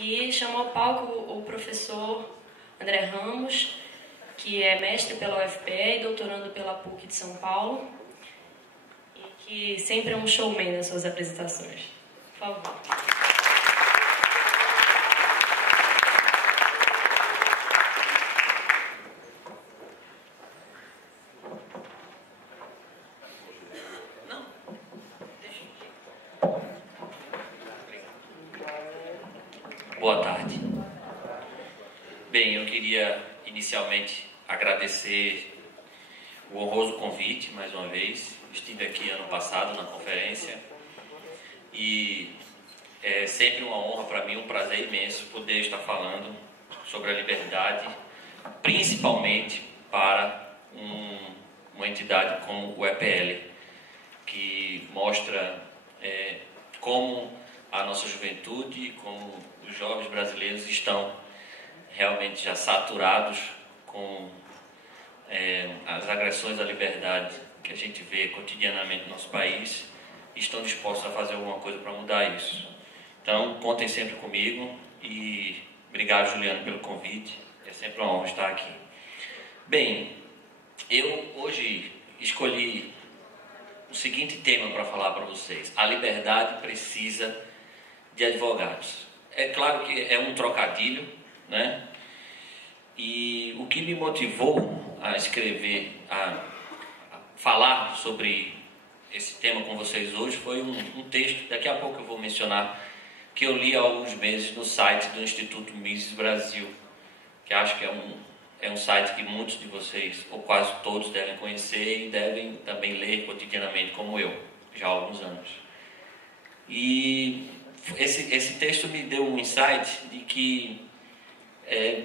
E chamo ao palco o professor André Ramos, que é mestre pela UFPE e doutorando pela PUC de São Paulo, e que sempre é um showman nas suas apresentações. Por favor. Boa tarde. Bem, eu queria inicialmente agradecer o honroso convite, mais uma vez. Estive aqui ano passado na conferência e é sempre uma honra para mim, um prazer imenso poder estar falando sobre a liberdade, principalmente para uma entidade como o EPL, que mostra como a nossa juventude, como os jovens brasileiros estão realmente já saturados com as agressões à liberdade que a gente vê cotidianamente no nosso país, e estão dispostos a fazer alguma coisa para mudar isso. Então, contem sempre comigo e obrigado, Juliano, pelo convite. É sempre uma honra estar aqui. Bem, eu hoje escolhi o seguinte tema para falar para vocês: a liberdade precisa de advogados. É claro que é um trocadilho, né? E o que me motivou a escrever, a falar sobre esse tema com vocês hoje foi um texto, daqui a pouco eu vou mencionar, que eu li há alguns meses no site do Instituto Mises Brasil, que acho que é um site que muitos de vocês, ou quase todos, devem conhecer e devem também ler cotidianamente, como eu, já há alguns anos. E esse texto me deu um insight de que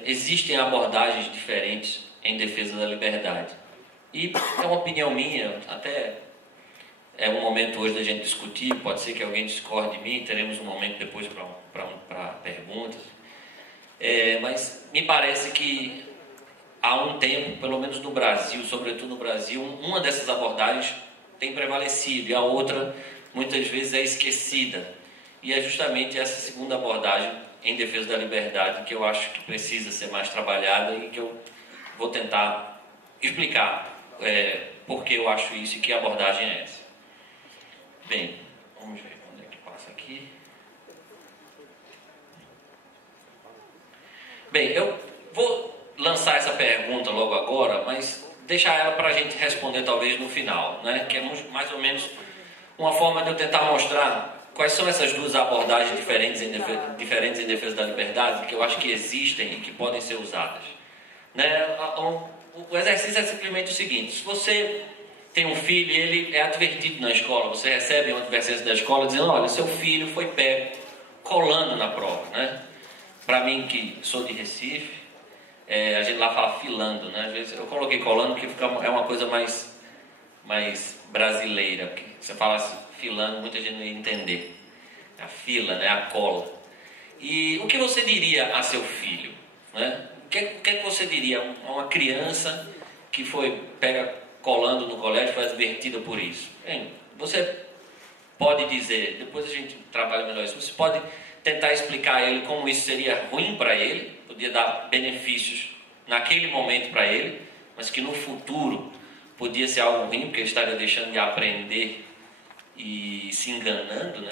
existem abordagens diferentes em defesa da liberdade. E é uma opinião minha, até é um momento hoje da gente discutir, pode ser que alguém discorde de mim, teremos um momento depois para perguntas. Mas me parece que há um tempo, pelo menos no Brasil, sobretudo no Brasil, uma dessas abordagens tem prevalecido e a outra muitas vezes é esquecida. E é justamente essa segunda abordagem em defesa da liberdade que eu acho que precisa ser mais trabalhada e que eu vou tentar explicar por que eu acho isso e que abordagem é essa. Bem, vamos ver onde é que passa aqui. Bem, eu vou lançar essa pergunta logo agora, mas deixar ela para a gente responder talvez no final, né? Que é mais ou menos uma forma de eu tentar mostrar quais são essas duas abordagens diferentes em defesa da liberdade que eu acho que existem e que podem ser usadas, né? O exercício é simplesmente o seguinte: se você tem um filho e ele é advertido na escola, você recebe uma advertência da escola dizendo: olha, seu filho foi pego colando na prova, né? Para mim, que sou de Recife, a gente lá fala filando, né? Às vezes eu coloquei colando porque é uma coisa mais brasileira, porque você fala assim, filando, muita gente não ia entender. A fila, né? A cola. E o que você diria a seu filho, né? O que você diria a uma criança que foi pega colando no colégio, foi advertida por isso? Bem, você pode dizer, depois a gente trabalha melhor isso, você pode tentar explicar a ele como isso seria ruim para ele, podia dar benefícios naquele momento para ele, mas que no futuro podia ser algo ruim, porque ele estaria deixando de aprender e se enganando, né?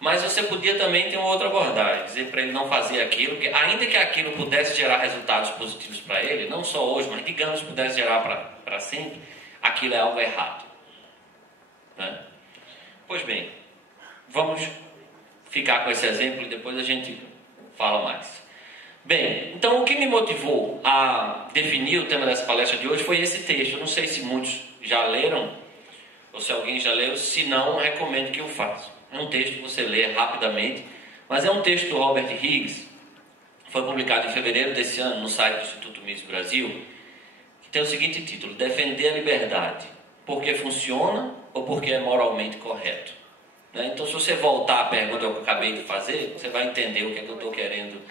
Mas você podia também ter uma outra abordagem, dizer para ele não fazer aquilo, que ainda que aquilo pudesse gerar resultados positivos para ele, não só hoje, mas digamos que pudesse gerar para sempre, aquilo é algo errado, né? Pois bem, vamos ficar com esse exemplo e depois a gente fala mais. Bem, então o que me motivou a definir o tema dessa palestra de hoje foi esse texto. Eu não sei se muitos já leram, ou se alguém já leu. Se não, recomendo que o faça. É um texto que você lê rapidamente, mas é um texto do Robert Higgs, foi publicado em fevereiro desse ano no site do Instituto Mises Brasil, que tem o seguinte título: Defender a liberdade, porque funciona ou porque é moralmente correto, né? Então, se você voltar à pergunta que eu acabei de fazer, você vai entender o que é que eu estou querendo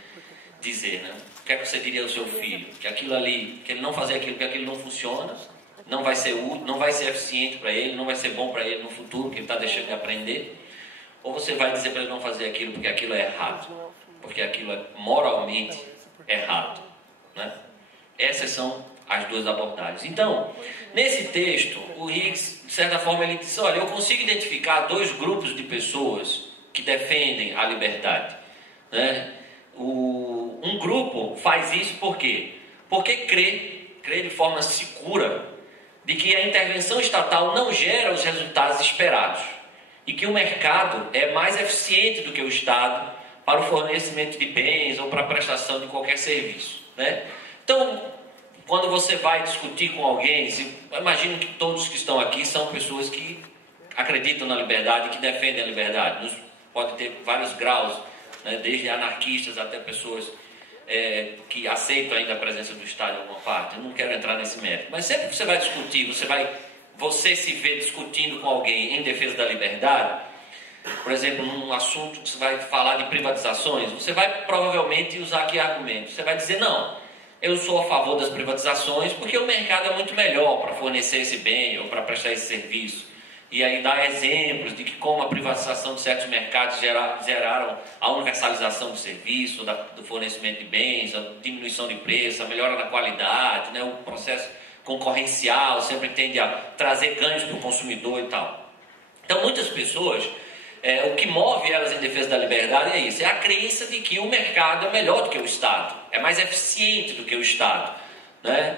dizer, né? O que é que você diria ao seu filho? Que aquilo ali, que ele não fazer aquilo, porque aquilo não funciona, não vai ser útil, não vai ser eficiente para ele, não vai ser bom para ele no futuro, porque ele está deixando de aprender. Ou você vai dizer para ele não fazer aquilo porque aquilo é errado? porque aquilo é moralmente errado, né? Essas são as duas abordagens. Então, nesse texto, o Higgs, de certa forma, ele diz, olha, eu consigo identificar dois grupos de pessoas que defendem a liberdade, né? Um grupo faz isso por quê? Porque crê de forma segura de que a intervenção estatal não gera os resultados esperados e que o mercado é mais eficiente do que o Estado para o fornecimento de bens ou para a prestação de qualquer serviço, né? Então, quando você vai discutir com alguém, eu imagino que todos que estão aqui são pessoas que acreditam na liberdade, que defendem a liberdade. Pode ter vários graus, né, desde anarquistas até pessoas que aceitam ainda a presença do Estado em alguma parte. Eu não quero entrar nesse mérito. Mas sempre que você vai discutir, você se vê discutindo com alguém em defesa da liberdade, por exemplo, num assunto que você vai falar de privatizações, você vai provavelmente usar aqui argumentos. Você vai dizer, não, eu sou a favor das privatizações porque o mercado é muito melhor para fornecer esse bem ou para prestar esse serviço. E aí dá exemplos de que como a privatização de certos mercados geraram a universalização do serviço, do fornecimento de bens, a diminuição de preço, a melhora da qualidade, né? O processo concorrencial sempre tende a trazer ganhos para o consumidor e tal. Então muitas pessoas, o que move elas em defesa da liberdade é isso, é a crença de que o mercado é melhor do que o Estado, é mais eficiente do que o Estado, né?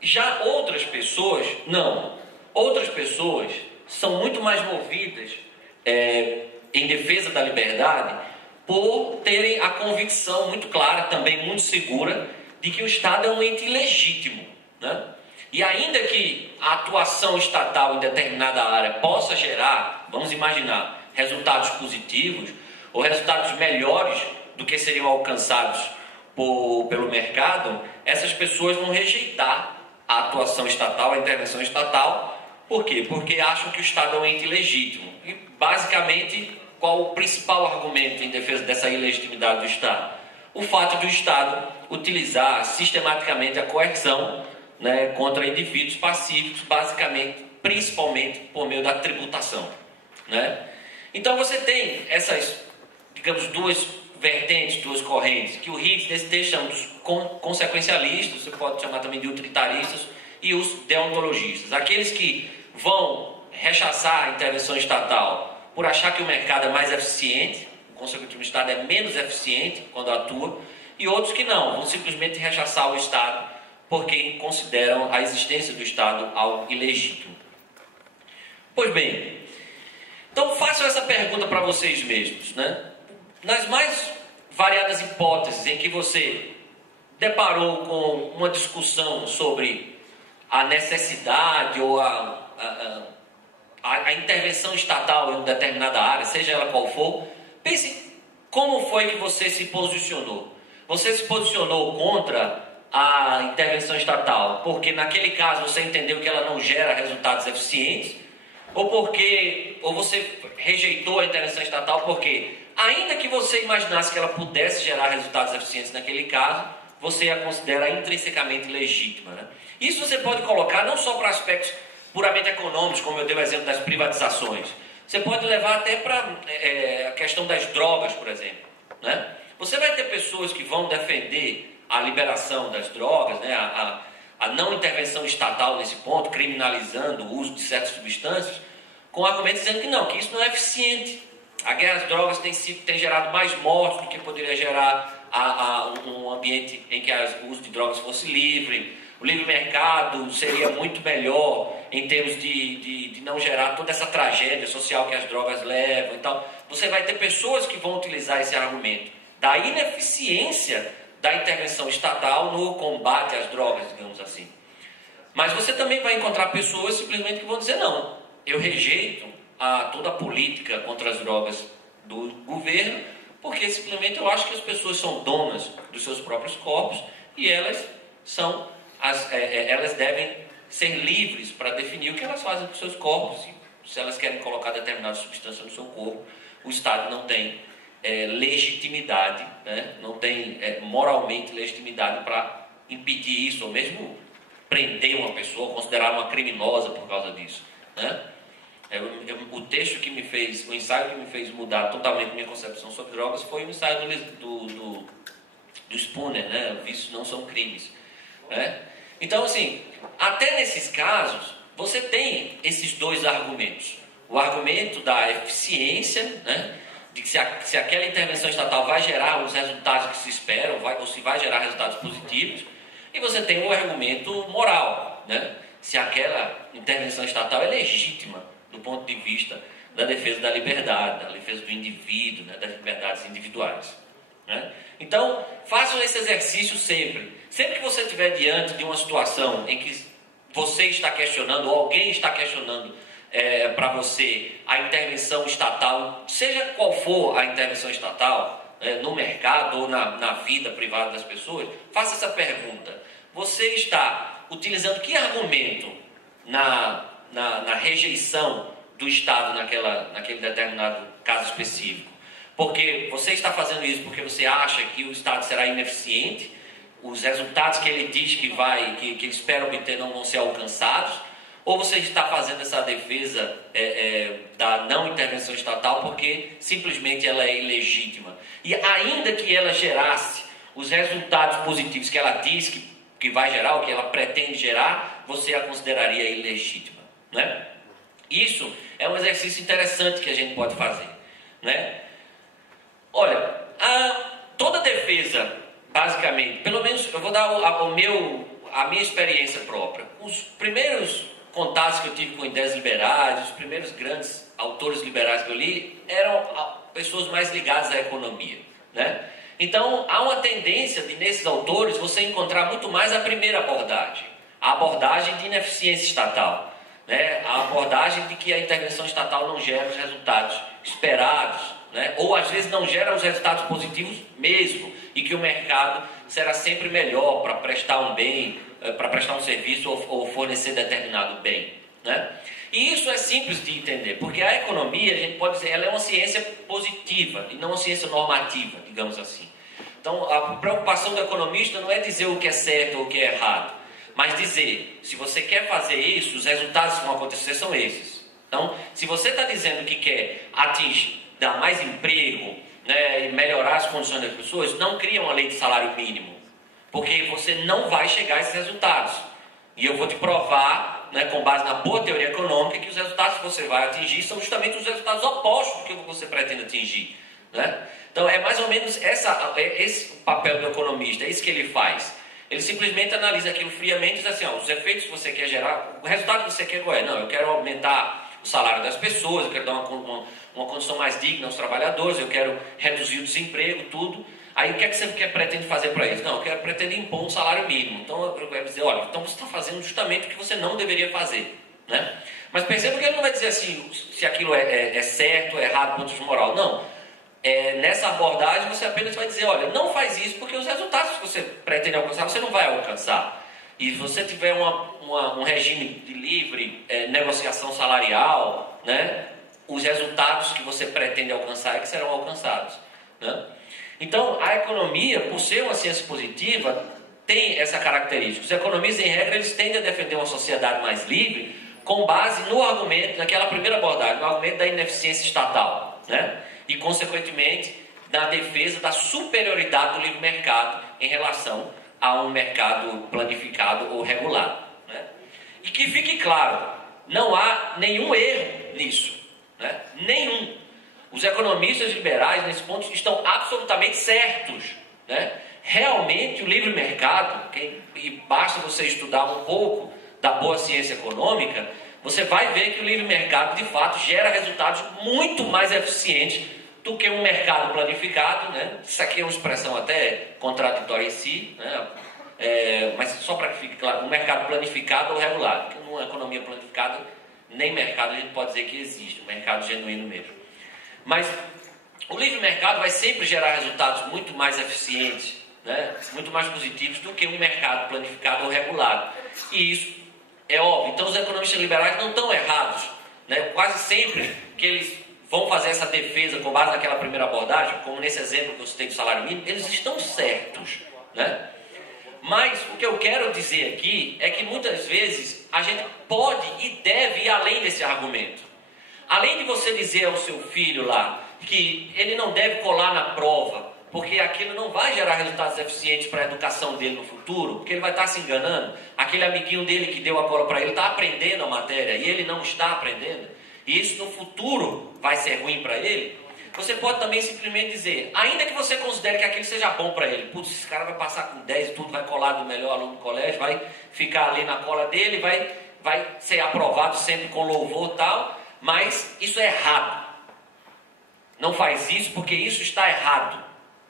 Já outras pessoas, não. Outras pessoas são muito mais movidas em defesa da liberdade por terem a convicção muito clara, também muito segura, de que o Estado é um ente ilegítimo, né? E ainda que a atuação estatal em determinada área possa gerar, vamos imaginar, resultados positivos ou resultados melhores do que seriam alcançados pelo mercado, essas pessoas vão rejeitar a atuação estatal, a intervenção estatal. Por quê? Porque acham que o Estado é um ente ilegítimo. E, basicamente, qual o principal argumento em defesa dessa ilegitimidade do Estado? O fato do Estado utilizar sistematicamente a coerção, né, contra indivíduos pacíficos, basicamente, principalmente por meio da tributação, né? Então você tem essas, digamos, duas vertentes, duas correntes, que o Higgs nesse texto chama dos consequencialistas, você pode chamar também de utilitaristas, e os deontologistas, aqueles que vão rechaçar a intervenção estatal por achar que o mercado é mais eficiente, consequentemente o Estado é menos eficiente quando atua, e outros que não, vão simplesmente rechaçar o Estado porque consideram a existência do Estado algo ilegítimo. Pois bem, então façam essa pergunta para vocês mesmos, né? Nas mais variadas hipóteses em que você deparou com uma discussão sobre a necessidade ou a intervenção estatal em uma determinada área, seja ela qual for, pense como foi que você se posicionou. Você se posicionou contra a intervenção estatal porque naquele caso você entendeu que ela não gera resultados eficientes, ou você rejeitou a intervenção estatal porque, ainda que você imaginasse que ela pudesse gerar resultados eficientes naquele caso, você a considera intrinsecamente legítima, né? Isso você pode colocar não só para aspectos puramente econômicos, como eu dei o exemplo das privatizações. Você pode levar até para a questão das drogas, por exemplo, né? Você vai ter pessoas que vão defender a liberação das drogas, né? A não intervenção estatal nesse ponto, criminalizando o uso de certas substâncias, com argumentos dizendo que não, que isso não é eficiente. A guerra às drogas tem gerado mais mortes do que poderia gerar um ambiente em que o uso de drogas fosse livre. O livre mercado seria muito melhor em termos de não gerar toda essa tragédia social que as drogas levam e tal. Você vai ter pessoas que vão utilizar esse argumento da ineficiência da intervenção estatal no combate às drogas, digamos assim. Mas você também vai encontrar pessoas simplesmente que vão dizer não, eu rejeito toda a política contra as drogas do governo, porque simplesmente eu acho que as pessoas são donas dos seus próprios corpos e elas devem ser livres para definir o que elas fazem com seus corpos. Se elas querem colocar determinada substância no seu corpo, o Estado não tem legitimidade, né? Não tem moralmente legitimidade para impedir isso, ou mesmo prender uma pessoa, considerar uma criminosa por causa disso, né? O texto que me fez, o ensaio que me fez mudar totalmente minha concepção sobre drogas foi o ensaio do Spooner, né? Vícios não são crimes, né? Então, assim, até nesses casos, você tem esses dois argumentos. O argumento da eficiência, né? De que se aquela intervenção estatal vai gerar os resultados que se esperam, ou se vai gerar resultados positivos, e você tem o argumento moral, né? Se aquela intervenção estatal é legítima do ponto de vista da defesa da liberdade, da defesa do indivíduo, né? Das liberdades individuais, né? Então, façam esse exercício sempre. Sempre que você estiver diante de uma situação em que você está questionando, ou alguém está questionando para você a intervenção estatal, seja qual for a intervenção estatal, no mercado ou na vida privada das pessoas, faça essa pergunta. Você está utilizando que argumento na rejeição do Estado naquele determinado caso específico? Porque você está fazendo isso porque você acha que o Estado será ineficiente, os resultados que ele diz que ele espera obter não vão ser alcançados, ou você está fazendo essa defesa da não intervenção estatal porque simplesmente ela é ilegítima? E ainda que ela gerasse os resultados positivos que ela diz que vai gerar, ou que ela pretende gerar, você a consideraria ilegítima, né? Isso é um exercício interessante que a gente pode fazer, né? Olha, toda defesa, basicamente, pelo menos eu vou dar a minha experiência própria. Os primeiros contatos que eu tive com ideias liberais, os primeiros grandes autores liberais que eu li, eram pessoas mais ligadas à economia, né? Então, há uma tendência de, nesses autores, você encontrar muito mais a primeira abordagem, a abordagem de ineficiência estatal, né? A abordagem de que a intervenção estatal não gera os resultados esperados, né? Ou às vezes não gera os resultados positivos mesmo, e que o mercado será sempre melhor para prestar um bem, para prestar um serviço ou fornecer determinado bem, né? E isso é simples de entender, porque a economia, a gente pode dizer, ela é uma ciência positiva e não uma ciência normativa, digamos assim. Então, a preocupação do economista não é dizer o que é certo ou o que é errado, mas dizer, se você quer fazer isso, os resultados que vão acontecer são esses. Então, se você está dizendo que quer dar mais emprego, né, e melhorar as condições das pessoas, não cria uma lei de salário mínimo, porque você não vai chegar a esses resultados. E eu vou te provar, né, com base na boa teoria econômica, que os resultados que você vai atingir são justamente os resultados opostos do que você pretende atingir, né? Então é mais ou menos esse papel do economista, é isso que ele faz. Ele simplesmente analisa aquilo friamente e diz assim, os efeitos que você quer gerar, o resultado que você quer qual é? Não, eu quero aumentar o salário das pessoas, eu quero dar uma condição mais digna aos trabalhadores, eu quero reduzir o desemprego, tudo. Aí o que é que você pretende fazer para isso? Não, eu pretendo impor um salário mínimo. Então eu quero dizer, olha, então você está fazendo justamente o que você não deveria fazer, né? Mas perceba que ele não vai dizer assim, se aquilo é certo, é errado, ponto de moral. Não. Nessa abordagem você apenas vai dizer, olha, não faz isso porque os resultados que você pretende alcançar, você não vai alcançar. E se você tiver um regime de livre negociação salarial, né, os resultados que você pretende alcançar é que serão alcançados, né? Então, a economia, por ser uma ciência positiva, tem essa característica. Os economistas, em regra, eles tendem a defender uma sociedade mais livre com base no argumento, naquela primeira abordagem, no argumento da ineficiência estatal, né? E, consequentemente, na defesa da superioridade do livre mercado em relação a um mercado planificado ou regulado, né? E que fique claro, não há nenhum erro nisso, né? Nenhum. Os economistas liberais, nesse ponto, estão absolutamente certos, né? Realmente, o livre mercado, e basta você estudar um pouco da boa ciência econômica, você vai ver que o livre mercado, de fato, gera resultados muito mais eficientes do que um mercado planificado, né? Isso aqui é uma expressão até contraditória em si, né? Mas só para que fique claro, um mercado planificado ou regulado, porque numa economia planificada, nem mercado a gente pode dizer que existe, um mercado genuíno mesmo. Mas o livre mercado vai sempre gerar resultados muito mais eficientes, né? Muito mais positivos do que um mercado planificado ou regulado. E isso é óbvio. Então os economistas liberais não estão errados, né? Quase sempre que eles vão fazer essa defesa com base naquela primeira abordagem, como nesse exemplo que eu citei do salário mínimo, eles estão certos, né? Mas o que eu quero dizer aqui é que muitas vezes a gente pode e deve ir além desse argumento. Além de você dizer ao seu filho lá que ele não deve colar na prova, porque aquilo não vai gerar resultados eficientes para a educação dele no futuro, porque ele vai estar se enganando, aquele amiguinho dele que deu a cola para ele está aprendendo a matéria e ele não está aprendendo, e isso no futuro vai ser ruim para ele, você pode também simplesmente dizer, ainda que você considere que aquilo seja bom para ele, putz, esse cara vai passar com 10 e tudo, vai colar do melhor aluno do colégio, vai ficar ali na cola dele, vai ser aprovado sempre com louvor e tal, mas isso é errado. Não faz isso porque isso está errado,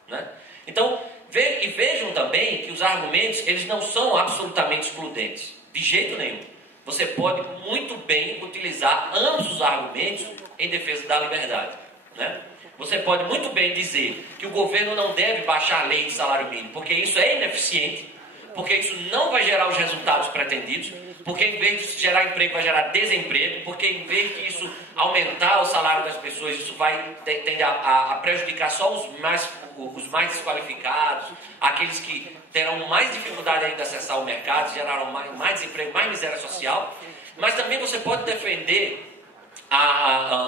né? Então, vejam também que os argumentos, eles não são absolutamente excludentes, de jeito nenhum. Você pode muito bem utilizar ambos os argumentos em defesa da liberdade, né? Você pode muito bem dizer que o governo não deve baixar a lei de salário mínimo, porque isso é ineficiente, porque isso não vai gerar os resultados pretendidos, porque em vez de gerar emprego, vai gerar desemprego, porque em vez de isso aumentar o salário das pessoas, isso vai tender a prejudicar só os mais desqualificados, aqueles que terão mais dificuldade ainda de acessar o mercado, gerarão mais desemprego, mais miséria social. Mas também você pode defender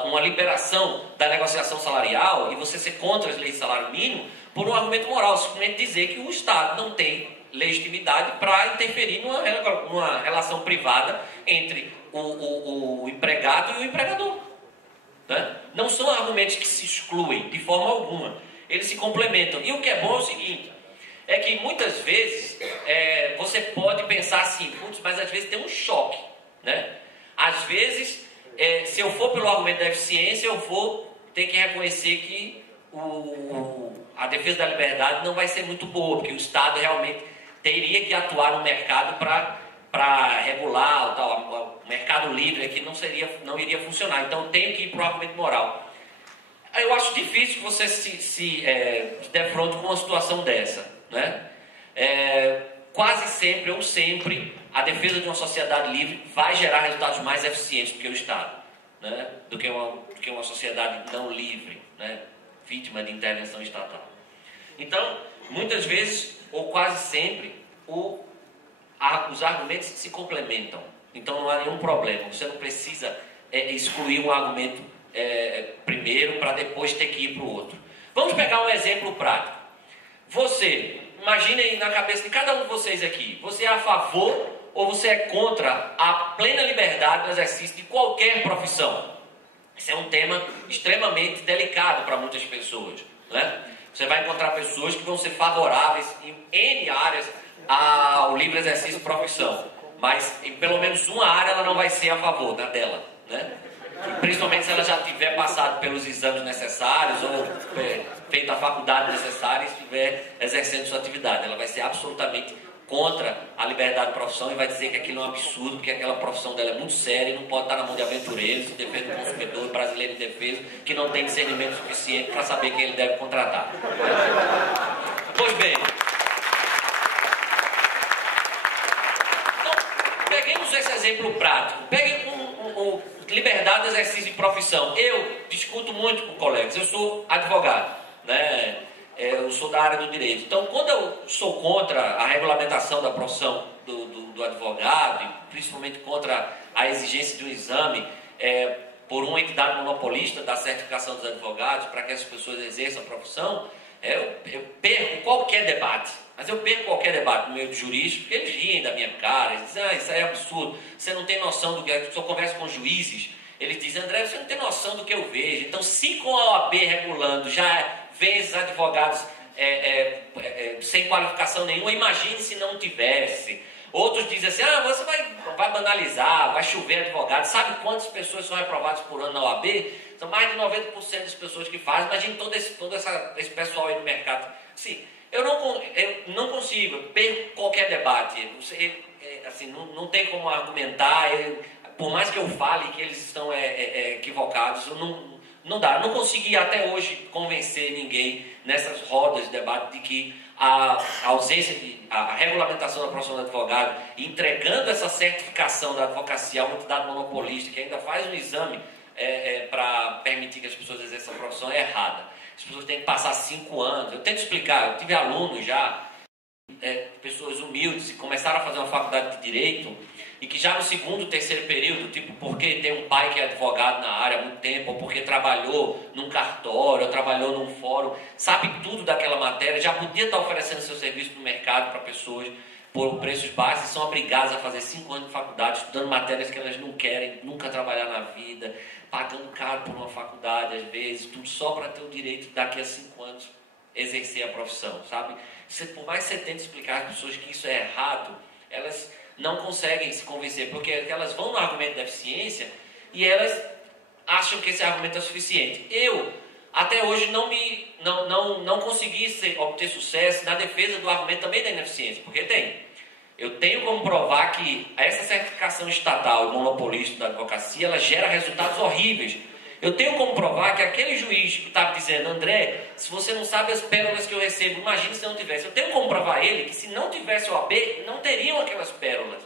uma liberação da negociação salarial e você ser contra as leis de salário mínimo por um argumento moral, simplesmente dizer que o Estado não tem legitimidade para interferir numa relação privada entre o empregado e o empregador, né? Não são argumentos que se excluem de forma alguma, eles se complementam. E o que é bom é o seguinte, é que muitas vezes você pode pensar assim, putz, mas às vezes tem um choque, né? Às vezes, se eu for pelo argumento da eficiência, eu vou ter que reconhecer que a defesa da liberdade não vai ser muito boa, porque o Estado realmente teria que atuar no mercado para regular o mercado livre aqui não iria funcionar. Então tem que ir para o argumento moral. Eu acho difícil que você se defronte com uma situação dessa, né? Quase sempre ou sempre a defesa de uma sociedade livre vai gerar resultados mais eficientes do que o Estado, né? do que uma sociedade não livre, né? Vítima de intervenção estatal. Então, muitas vezes, ou quase sempre, os argumentos se complementam. Então não há nenhum problema. Você não precisa excluir um argumento primeiro para depois ter que ir para o outro. Vamos pegar um exemplo prático. Você, imagine aí na cabeça de cada um de vocês aqui, você é a favor ou você é contra a plena liberdade no exercício de qualquer profissão? Esse é um tema extremamente delicado para muitas pessoas, né? Você vai encontrar pessoas que vão ser favoráveis em N áreas ao livre exercício de profissão, mas em pelo menos uma área ela não vai ser a favor da dela, né? E principalmente se ela já tiver passado pelos exames necessários ou feito a faculdade necessária e estiver exercendo sua atividade, ela vai ser absolutamente contra a liberdade de profissão e vai dizer que aquilo é um absurdo, porque aquela profissão dela é muito séria e não pode estar na mão de aventureiros, em defesa do consumidor brasileiro indefeso, que não tem discernimento suficiente para saber quem ele deve contratar. Pois bem, então, peguemos esse exemplo prático. Peguem liberdade de exercício de profissão. Eu discuto muito com colegas, eu sou advogado, né? Eu sou da área do direito. Então, quando eu sou contra a regulamentação da profissão do advogado, e principalmente contra a exigência de um exame por uma entidade monopolista da certificação dos advogados para que as pessoas exerçam a profissão, eu perco qualquer debate. Mas eu perco qualquer debate no meio do jurídico, porque eles riem da minha cara, eles dizem, isso aí é absurdo, você não tem noção do que é. Eu converso com juízes, eles dizem, André, você não tem noção do que eu vejo. Então, se com a OAB regulando já vê esses advogados sem qualificação nenhuma, imagine se não tivesse. Outros dizem assim, você vai banalizar, vai chover advogado. Sabe quantas pessoas são reprovadas por ano na OAB? São mais de 90% das pessoas que fazem. Imagine todo esse pessoal aí no mercado. Sim, eu não consigo, eu perco qualquer debate. Assim, não tem como argumentar. Por mais que eu fale que eles estão equivocados, não dá. Eu não consegui até hoje convencer ninguém nessas rodas de debate de que a ausência a regulamentação da profissão do advogado, entregando essa certificação da advocacia a uma entidade monopolista que ainda faz um exame para permitir que as pessoas exerçam a profissão é errada. As pessoas têm que passar 5 anos. Eu tento explicar, eu tive alunos já, pessoas humildes, que começaram a fazer uma faculdade de Direito e que já no segundo, terceiro período, tipo, porque tem um pai que é advogado na área há muito tempo, ou porque trabalhou num cartório, ou trabalhou num fórum, sabe tudo daquela matéria, já podia estar oferecendo seu serviço no mercado para pessoas por preços baixos, e são obrigadas a fazer 5 anos de faculdade, estudando matérias que elas não querem nunca trabalhar na vida, pagando caro por uma faculdade, às vezes, tudo só para ter o direito de daqui a 5 anos exercer a profissão, sabe? Por mais que você tente explicar às pessoas que isso é errado, elas não conseguem se convencer, porque elas vão no argumento da eficiência e elas acham que esse argumento é suficiente. Eu, até hoje, não consegui obter sucesso na defesa do argumento também da ineficiência, porque eu tenho como provar que essa certificação estatal monopolista da advocacia, ela gera resultados horríveis. Eu tenho como provar que aquele juiz que estava dizendo, André, se você não sabe as pérolas que eu recebo, imagine se não tivesse. Eu tenho como provar ele que se não tivesse o AB, não teriam aquelas pérolas.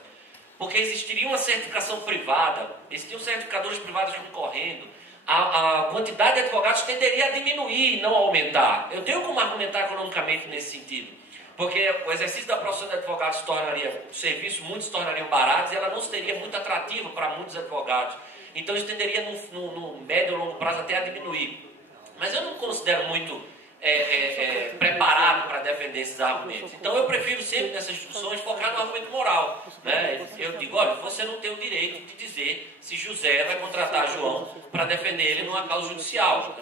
Porque existiria uma certificação privada, existiam certificadores privados concorrendo, a quantidade de advogados tenderia a diminuir, não a aumentar. Eu tenho como argumentar economicamente nesse sentido. Porque o exercício da profissão de advogado se tornaria, o serviço, muitos se tornariam baratos e ela não seria muito atrativa para muitos advogados. Então isso tenderia no médio ou longo prazo até a diminuir. Mas eu não considero muito preparado para defender esses argumentos. Então eu prefiro sempre nessas discussões focar no argumento moral. Né? Eu digo, olha, você não tem o direito de dizer se José vai contratar João para defender ele numa causa judicial.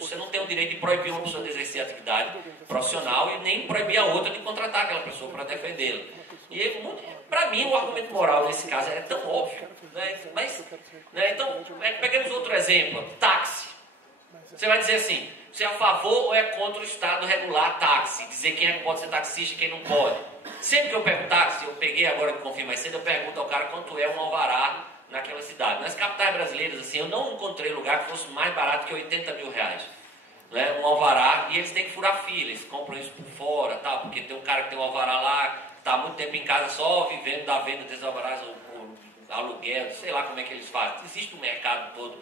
Você não tem o direito de proibir uma pessoa de exercer atividade profissional e nem proibir a outra de contratar aquela pessoa para defendê-la. E para mim o argumento moral nesse caso é tão óbvio. Né? Mas, né? Então, pegamos outro exemplo, táxi. Você vai dizer assim, você é a favor ou é contra o Estado regular táxi? Dizer quem é que pode ser taxista e quem não pode. Sempre que eu pego táxi, eu peguei agora que confio mais cedo, eu pergunto ao cara quanto é um alvará naquela cidade. Nas capitais brasileiras, assim, eu não encontrei lugar que fosse mais barato que 80 mil reais. Né? Um alvará, e eles têm que furar fila, eles compram isso por fora, tal, porque tem um cara que tem um alvará lá, está há muito tempo em casa só vivendo da venda desses alvarás, ou aluguel, sei lá como é que eles fazem. Existe um mercado todo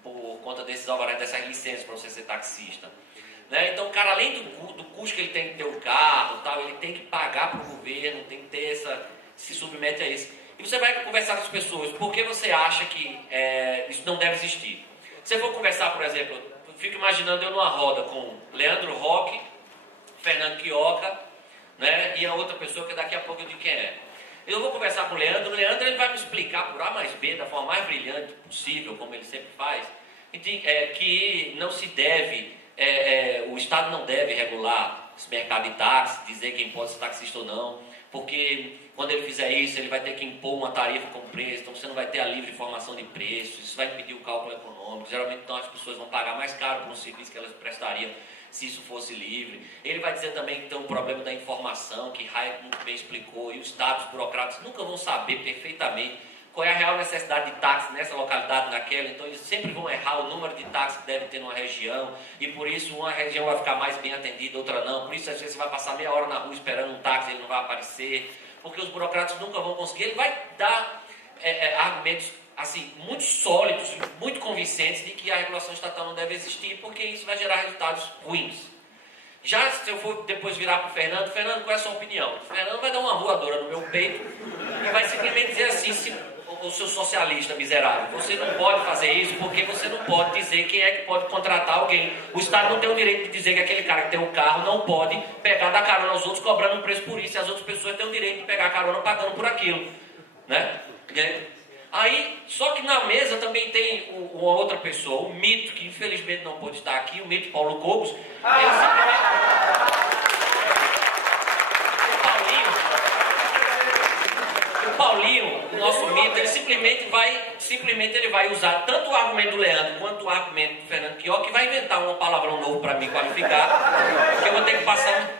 por conta desses alvarás, dessas licenças para você ser taxista. Né? Então o cara, além do custo que ele tem que ter o carro, tal, ele tem que pagar para o governo, tem que ter se submete a isso. E você vai conversar com as pessoas, por que você acha que isso não deve existir? Se você for conversar, por exemplo, eu fico imaginando eu numa roda com Leandro Roque, Fernando Quioca, né, e a outra pessoa que daqui a pouco eu digo quem é. Eu vou conversar com o Leandro ele vai me explicar por A mais B, da forma mais brilhante possível, como ele sempre faz, que não se deve, o Estado não deve regular esse mercado de táxi, dizer quem pode ser taxista ou não, porque quando ele fizer isso, ele vai ter que impor uma tarifa com preço, então você não vai ter a livre informação de preços, isso vai impedir o cálculo econômico, geralmente então as pessoas vão pagar mais caro por um serviço que elas prestariam se isso fosse livre. Ele vai dizer também que tem um problema da informação, que Hayek muito bem explicou, e os Estados burocratas nunca vão saber perfeitamente qual é a real necessidade de táxi nessa localidade, naquela, então eles sempre vão errar o número de táxis que deve ter numa região, e por isso uma região vai ficar mais bem atendida, outra não, por isso às vezes você vai passar meia hora na rua esperando um táxi, ele não vai aparecer, porque os burocratas nunca vão conseguir. Ele vai dar argumentos assim, muito sólidos, muito convincentes de que a regulação estatal não deve existir, porque isso vai gerar resultados ruins. Já se eu for depois virar para o Fernando, qual é a sua opinião? O Fernando vai dar uma voadora no meu peito e vai simplesmente dizer assim, o seu socialista miserável, você não pode fazer isso porque você não pode dizer quem é que pode contratar alguém. O Estado não tem o direito de dizer que aquele cara que tem um carro não pode pegar, dar carona aos outros cobrando um preço por isso, e as outras pessoas têm o direito de pegar carona pagando por aquilo. Né? Aí, só que na mesa também tem uma outra pessoa, o Mito, que infelizmente não pôde estar aqui, o Mito Paulo Cobos. O Paulinho, o nosso Mito, ele simplesmente vai usar tanto o argumento do Leandro quanto o argumento do Fernando Quioca, que vai inventar um palavrão novo para me qualificar, que eu vou ter que passar...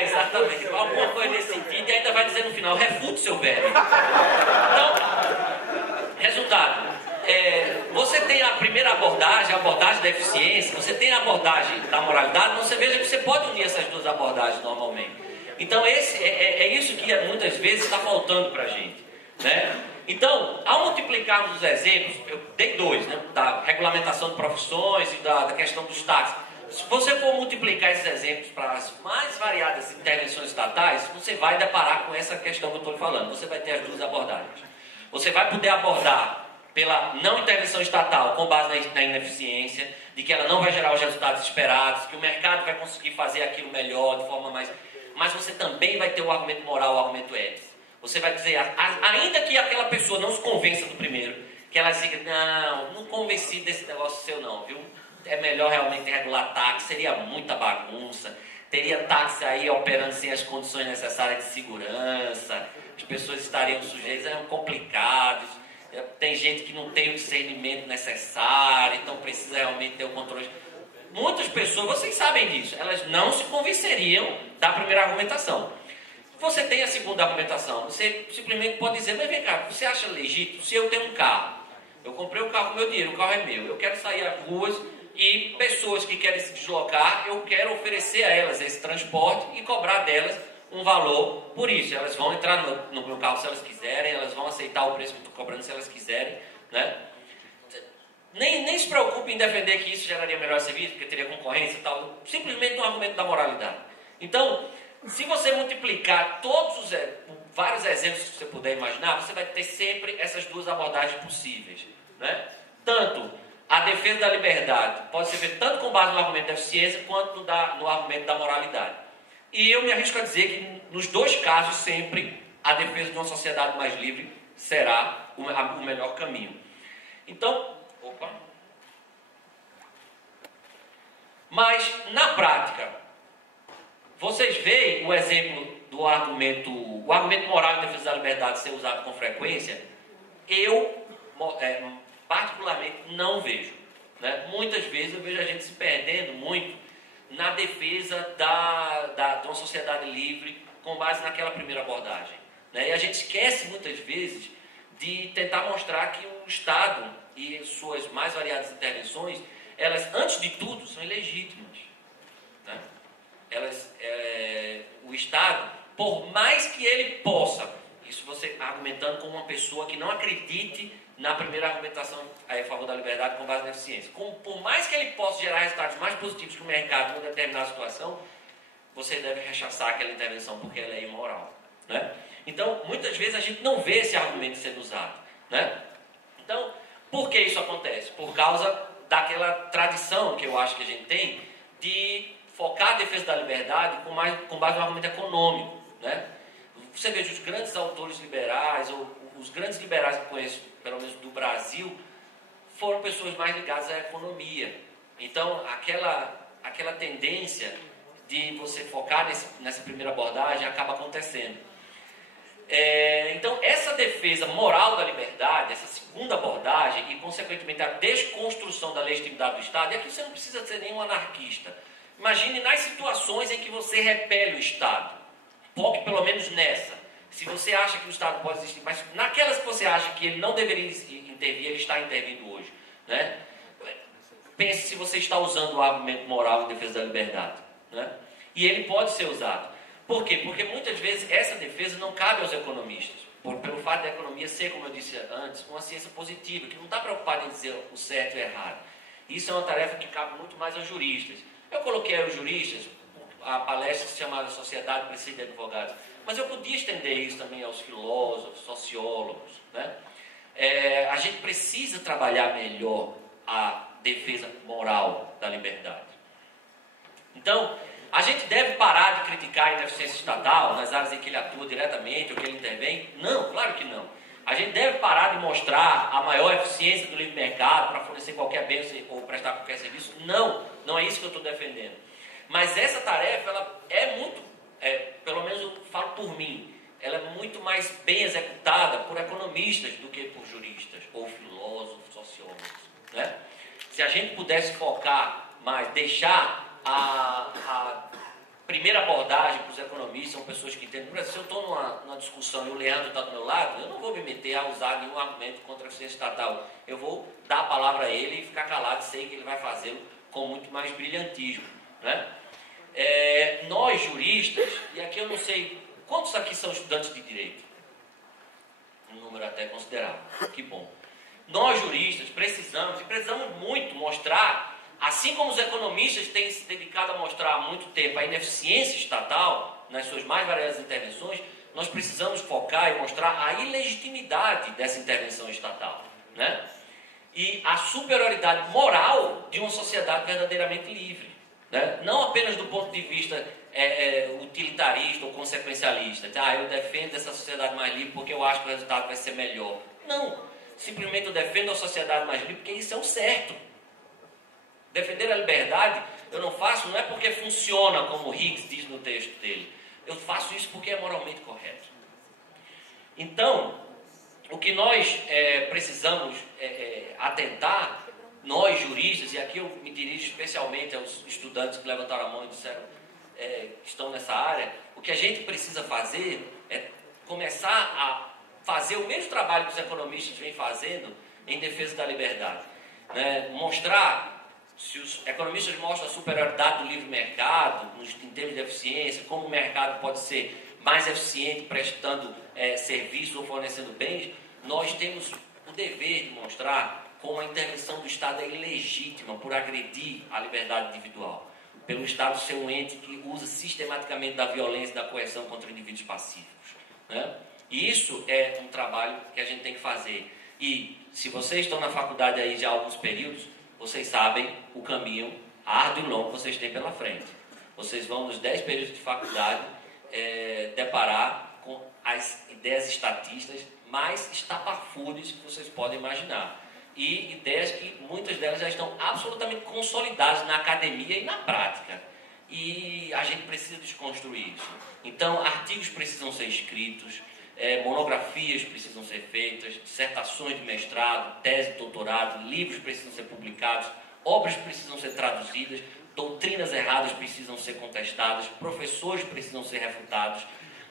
Exatamente. Alguma coisa nesse sentido, e ainda vai dizer no final, refute seu verbo. Então, resultado. Você tem a primeira abordagem, a abordagem da eficiência, você tem a abordagem da moralidade, você veja que você pode unir essas duas abordagens normalmente. Então, é isso que muitas vezes está faltando para a gente. Né? Então, ao multiplicarmos os exemplos, eu dei dois, né? Da regulamentação de profissões e da questão dos táxis. Se você for multiplicar esses exemplos para as mais variadas intervenções estatais, você vai deparar com essa questão que eu estou falando. Você vai ter as duas abordagens. Você vai poder abordar pela não intervenção estatal com base na ineficiência, de que ela não vai gerar os resultados esperados, que o mercado vai conseguir fazer aquilo melhor, de forma mais... Mas você também vai ter o argumento moral, o argumento ético. Você vai dizer, ainda que aquela pessoa não se convença do primeiro, que ela diga, não convenci desse negócio seu não, viu? É melhor realmente regular táxi, seria muita bagunça, teria táxi aí operando sem as condições necessárias de segurança, as pessoas estariam sujeitas, eram complicados, tem gente que não tem o discernimento necessário, então precisa realmente ter o controle. Muitas pessoas, vocês sabem disso, elas não se convenceriam da primeira argumentação. Você tem a segunda argumentação, você simplesmente pode dizer, mas vem cá, você acha legítimo se eu tenho um carro? Eu comprei o carro com meu dinheiro, o carro é meu, eu quero sair às ruas e pessoas que querem se deslocar, eu quero oferecer a elas esse transporte e cobrar delas um valor por isso. Elas vão entrar no meu carro se elas quiserem, elas vão aceitar o preço que eu estou cobrando se elas quiserem, né? Nem se preocupe em defender que isso geraria melhor serviço, porque teria concorrência e tal, simplesmente um argumento da moralidade. Então, se você multiplicar vários exemplos que você puder imaginar, você vai ter sempre essas duas abordagens possíveis, né? Tanto a defesa da liberdade pode ser feita tanto com base no argumento da eficiência quanto no argumento da moralidade. E eu me arrisco a dizer que nos dois casos sempre a defesa de uma sociedade mais livre será o melhor caminho. Então, mas na prática, vocês veem o exemplo do argumento moral em defesa da liberdade ser usado com frequência? Eu, particularmente, não vejo, né? Muitas vezes eu vejo a gente se perdendo muito na defesa de uma sociedade livre com base naquela primeira abordagem, né? E a gente esquece muitas vezes de tentar mostrar que o Estado e suas mais variadas intervenções, elas, antes de tudo, são ilegítimas, né? O Estado, por mais que ele possa, isso você argumentando com uma pessoa que não acredite na primeira argumentação a favor da liberdade com base na eficiência, por mais que ele possa gerar resultados mais positivos que o mercado em uma determinada situação, você deve rechaçar aquela intervenção porque ela é imoral, né? Então, muitas vezes a gente não vê esse argumento sendo usado, né? Então, por que isso acontece? Por causa daquela tradição que eu acho que a gente tem de focar a defesa da liberdade com base no argumento econômico, né? Você veja os grandes autores liberais, ou os grandes liberais que eu conheço, pelo menos do Brasil, foram pessoas mais ligadas à economia. Então, aquela tendência de você focar nessa primeira abordagem acaba acontecendo. Então, essa defesa moral da liberdade, essa segunda abordagem e, consequentemente, a desconstrução da legitimidade do Estado, e aqui você não precisa ser nenhum anarquista. Imagine nas situações em que você repele o Estado. Foque pelo menos nessa. Se você acha que o Estado pode existir, mas naquelas que você acha que ele não deveria intervir, ele está intervindo hoje, né? Pense se você está usando o argumento moral em defesa da liberdade, né? E ele pode ser usado. Por quê? Porque muitas vezes essa defesa não cabe aos economistas, pelo fato da economia ser, como eu disse antes, uma ciência positiva, que não está preocupada em dizer o certo e o errado. Isso é uma tarefa que cabe muito mais aos juristas. Eu coloquei aos juristas a palestra que se chamava Sociedade Precisa de Advogados, mas eu podia estender isso também aos filósofos, sociólogos, né? A gente precisa trabalhar melhor a defesa moral da liberdade. Então, a gente deve parar de criticar a ineficiência estatal nas áreas em que ele atua diretamente ou que ele intervém? Não, claro que não. A gente deve parar de mostrar a maior eficiência do livre mercado para fornecer qualquer bem ou prestar qualquer serviço? Não, não é isso que eu estou defendendo. Mas essa tarefa, ela é muito, pelo menos eu falo por mim, ela é muito mais bem executada por economistas do que por juristas, ou filósofos, sociólogos, né? Se a gente pudesse focar mais, deixar a primeira abordagem para os economistas, são pessoas que entendem. Por exemplo, se eu estou numa discussão e o Leandro está do meu lado, eu não vou me meter a usar nenhum argumento contra a eficiência estatal. Eu vou dar a palavra a ele e ficar calado, sei que ele vai fazê-lo com muito mais brilhantismo, né? Nós juristas, e aqui eu não sei quantos aqui são estudantes de direito, um número até considerável, que bom. Nós juristas precisamos muito mostrar Assim como os economistas têm se dedicado a mostrar há muito tempo a ineficiência estatal nas suas mais variadas intervenções, nós precisamos focar e mostrar a ilegitimidade dessa intervenção estatal, né? E a superioridade moral de uma sociedade verdadeiramente livre, né? Não apenas do ponto de vista utilitarista ou consequencialista. Eu defendo essa sociedade mais livre porque eu acho que o resultado vai ser melhor. Não, simplesmente eu defendo a sociedade mais livre porque isso é o certo. Defender a liberdade eu não faço, não é porque funciona, como o Higgs diz no texto dele. Eu faço isso porque é moralmente correto. Então, o que nós precisamos atentar, nós juristas, e aqui eu me dirijo especialmente aos estudantes que levantaram a mão e disseram que estão nessa área, o que a gente precisa fazer é começar a fazer o mesmo trabalho que os economistas vêm fazendo em defesa da liberdade, né? Mostrar, se os economistas mostram a superioridade do livre mercado em termos de eficiência, como o mercado pode ser mais eficiente prestando serviços ou fornecendo bens, nós temos o dever de mostrar como a intervenção do Estado é ilegítima por agredir a liberdade individual, pelo Estado ser um ente que usa sistematicamente da violência e da coerção contra indivíduos pacíficos, né? E isso é um trabalho que a gente tem que fazer. E se vocês estão na faculdade aí já há alguns períodos, vocês sabem o caminho árduo e longo que vocês têm pela frente. Vocês vão, nos 10 períodos de faculdade, deparar com as ideias estatistas mais estapafúrdias que vocês podem imaginar. E ideias que muitas delas já estão absolutamente consolidadas na academia e na prática. E a gente precisa desconstruir isso. Então, artigos precisam ser escritos, monografias precisam ser feitas, dissertações de mestrado, tese de doutorado, livros precisam ser publicados, obras precisam ser traduzidas, doutrinas erradas precisam ser contestadas, professores precisam ser refutados.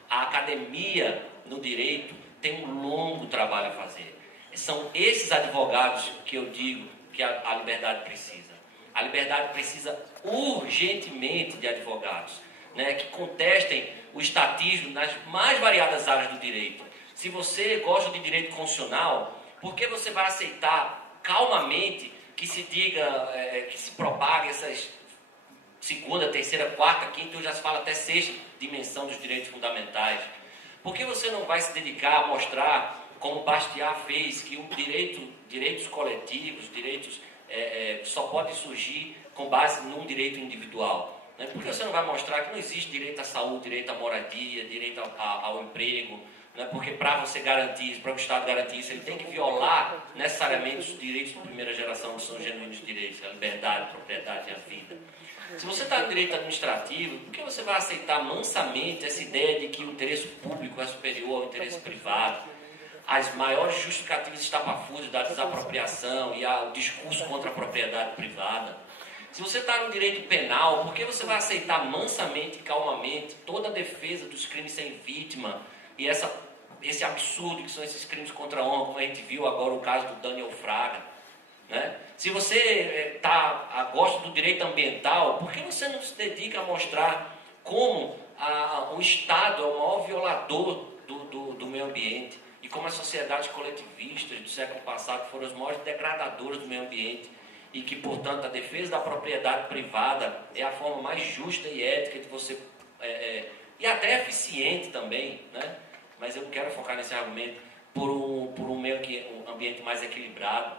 A academia no direito tem um longo trabalho a fazer. São esses advogados que eu digo que a liberdade precisa. A liberdade precisa urgentemente de advogados, né, que contestem o estatismo nas mais variadas áreas do direito. Se você gosta de direito constitucional, por que você vai aceitar calmamente que se diga, que se propague essas segunda, terceira, quarta, quinta, hoje já se fala até sexta dimensão dos direitos fundamentais? Por que você não vai se dedicar a mostrar, como Bastiat fez, que direitos coletivos, direitos só podem surgir com base num direito individual? Por que você não vai mostrar que não existe direito à saúde, direito à moradia, direito ao emprego? Porque para você garantir, para o Estado garantir isso, ele tem que violar necessariamente os direitos de primeira geração, que são genuínos direitos, a liberdade, a propriedade e a vida. Se você está no direito administrativo, por que você vai aceitar mansamente essa ideia de que o interesse público é superior ao interesse privado? As maiores justificativas estapafúrdias da desapropriação e o discurso contra a propriedade privada. Se você está no direito penal, por que você vai aceitar mansamente e calmamente toda a defesa dos crimes sem vítima e esse absurdo que são esses crimes contra a honra, como a gente viu agora o caso do Daniel Fraga, né? Se você gosta do direito ambiental, por que você não se dedica a mostrar como o Estado é o maior violador do meio ambiente e como as sociedades coletivistas do século passado foram as maiores degradadoras do meio ambiente e que, portanto, a defesa da propriedade privada é a forma mais justa e ética de você... e até eficiente também, né? Mas eu quero focar nesse argumento por um ambiente mais equilibrado.